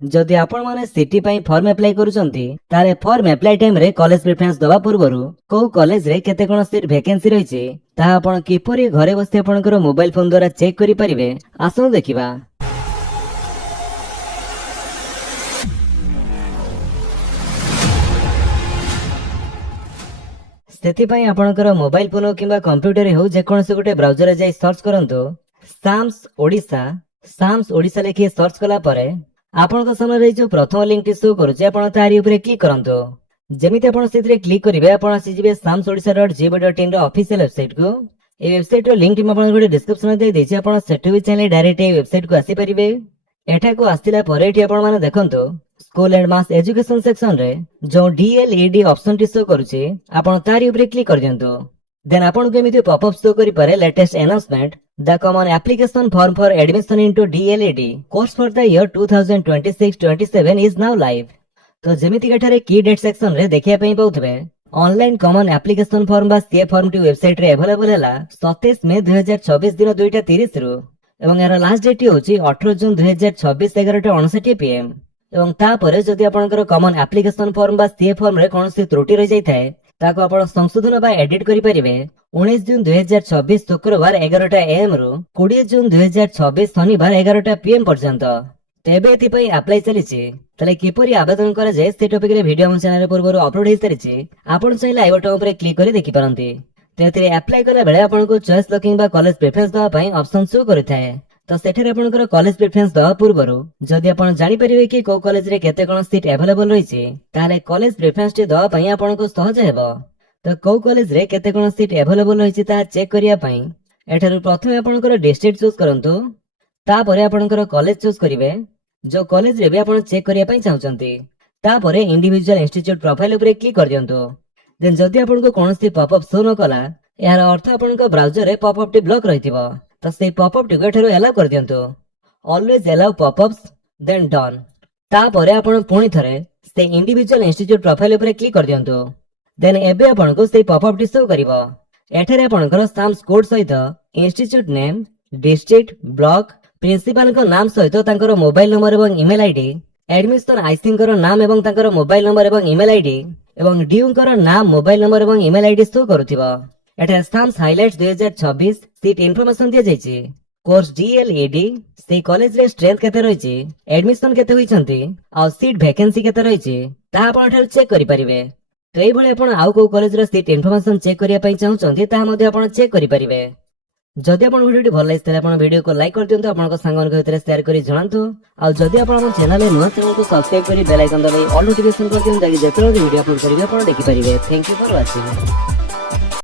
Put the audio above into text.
जदि आपण माने सिटी पई फॉर्म अप्लाई करूचंती तारे फॉर्म अप्लाई टाइम रे कॉलेज प्रेफरेंस दवा पूर्वरु को कॉलेज रे केते कोन सीट वैकेंसी रहिছে ता आपण किपरि घरे बसते आपनकर मोबाइल फोन द्वारा चेक करि परिबे आसो देखिबा। सेथिपाई आपनकर मोबाइल फोन किंबा कंप्यूटर रे हो जे कोनसे गोटे ब्राउजर रे जाई सर्च करंतो साम्स ओडिसा लेखि सर्च कला परे आपनका सामने जो प्रथम लिंक टी शो करूचे आपण तारी ऊपर क्लिक करंतो। जेमिति आपण सेथिरे क्लिक करिवे आपण आसी जिवे samsodisha.gov.in रो ऑफिशियल वेबसाइट को। ए वेबसाइट रो लिंक म आपण गोटे डिस्क्रिप्शन दे देछि आपण सेठु भी चाहे डायरेक्ट ए वेबसाइट को आसी परिबे। एठा को आस्तिला परे एठी आपण माने देखंतो school and mass education section रे जो DLED ऑप्शन टी शो करूचे आपण तारी ऊपर क्लिक कर दियंतो। देन आपण को एमिति पॉपअप शो करि पारे latest announcement the common application form for admission into DLED course for the year 2026-27 is now live. तो जेमिति एठारे की डेट सेक्शन रे देखिया पई पाउथबे ऑनलाइन कॉमन एप्लीकेशन फॉर्म बा सी फॉर्म टी वेबसाइट रे अवेलेबल हैला 27 मई 2024 दिन 2:30 रु एवं यार लास्ट डेट होची 18 जून 2024 11:59 PM एवं ता परे जदि आपनकर कॉमन एप्लीकेशन फॉर्म बा सी फॉर्म रे कोनसी त्रुटि रहि जाय थाए ताको आपण संशोधन बा एडिट करि परिबे 19 जून 2024 शुक्रवार 11टा AM रु 20 जून 2024 शनिवार 11टा PM पर्यंत। तेबे एथि पई अप्लाई चलिछि तले किपरि आवेदन करे जे से टॉपिक रे वीडियो हम चैनल पूर्व अपलोड हे सारिछि आपण चाहिले आई बटन ऊपर क्लिक करि देखि पारंती। तेथि अप्लाई कला बेले आपण को चॉइस लॉकिंग बा कॉलेज प्रेफरेंस दवा पई ऑप्शन शो करिथाय। तो सेठरे आपनकर कॉलेज प्रेफरेंस दवा पूर्वरु जदि आपण जानि परिबे कि को कॉलेज रे केते कोन सीट अवेलेबल रहिछि ताले कॉलेज प्रेफरेंस टी दवा पई आपण को सहज हेबो। तो को कॉलेज रे केते कोन सीट अवेलेबल रहिछि ता चेक करिया पई एठारु प्रथमे आपनकर डिस्ट्रिक्ट चूज करंतु ता परे आपनकर कॉलेज चूज करिवे जो कॉलेज रे भी आपण चेक करिया पई चाहउचंती ता परे इंडिविजुअल इंस्टीट्यूट प्रोफाइल ऊपर क्लिक कर दियंतु। देन जदि आपण को कोनसी पॉपअप शो न कला यार अर्थ आपण को ब्राउजर रे पॉपअप टी ब्लॉक रहिथिबो तो से पॉपअप टी एठारु अलाउ कर दियंतु। Always allow popups then done ता परे आपण पुणी थरे से इंडिविजुअल इंस्टीट्यूट प्रोफाइल ऊपर क्लिक कर दियंतु। देन एबे आपण को से पॉपअप टी शो करिवो। एठारे आपणकर साम्स कोड सहित institute name district block principal को नाम सहित तांकर मोबाइल नंबर एवं ईमेल आईडी एडमिशन आईसी कर नाम एवं तांकर मोबाइल नंबर एवं ईमेल आईडी एवं ड्यू कर नाम मोबाइल नंबर एवं ईमेल आईडी शो करूथिबो। एठा साम्स हाइलाइट्स 2026 सीट इंफॉर्मेशन दिया जायछि। कोर्स DLED से कॉलेज रे स्ट्रेंथ केते रहिछि एडमिशन केते होइछंती आ सीट वैकेंसी केते रहिछि ता आपण ठल चेक करि परिबे। तो एई भले आपण आउ को कॉलेज रे सीट इंफॉर्मेशन चेक करिया पई चाहउछंती ता मध्ये आपण चेक करि परिबे। जदि आपण वीडियो भल लागिस तले आपण वीडियो को लाइक कर दियंतु आपन संगन के भितर शेयर करि जणांतु आ जदि आपण हमर चैनल रे नुवा चैनल को सब्सक्राइब करि बेल आइकन दबाइ ऑल नोटिफिकेशन कर दियंतु ताकि जेतरो वीडियो अपलोड करिवे आपण देखि परिबे। Thank you for watching.